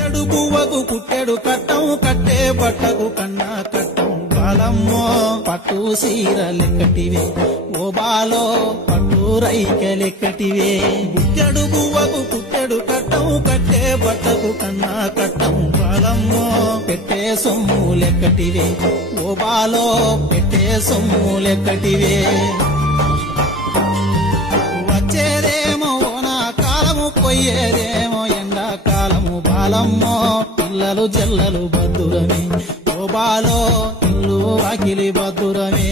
పుట్టెడు పువ్వకు పుట్టెడు కట్టం కట్టే బట్టకు కన్నా కట్టం బాలమ్మో పట్టు సీరలెక్కటివే ఓ బాలో పట్టు రైకెలెక్కటివే పుట్టెడు పువ్వకు పుట్టెడు కట్టం కట్టే బట్టకు కన్నా కట్టం బాలమ్మో పెట్టే సొమ్ములెక్కటివే ఓ బాలో పెట్టే సొమ్ములెక్కటివే వచ్చేదేమో నా కాలము పోయేదేమో ఎండాకాలము బాలమ్మో పిల్లలు జల్లలు బద్దురమే ఓ బాలో ఇల్లు వాకిలి బద్దురమే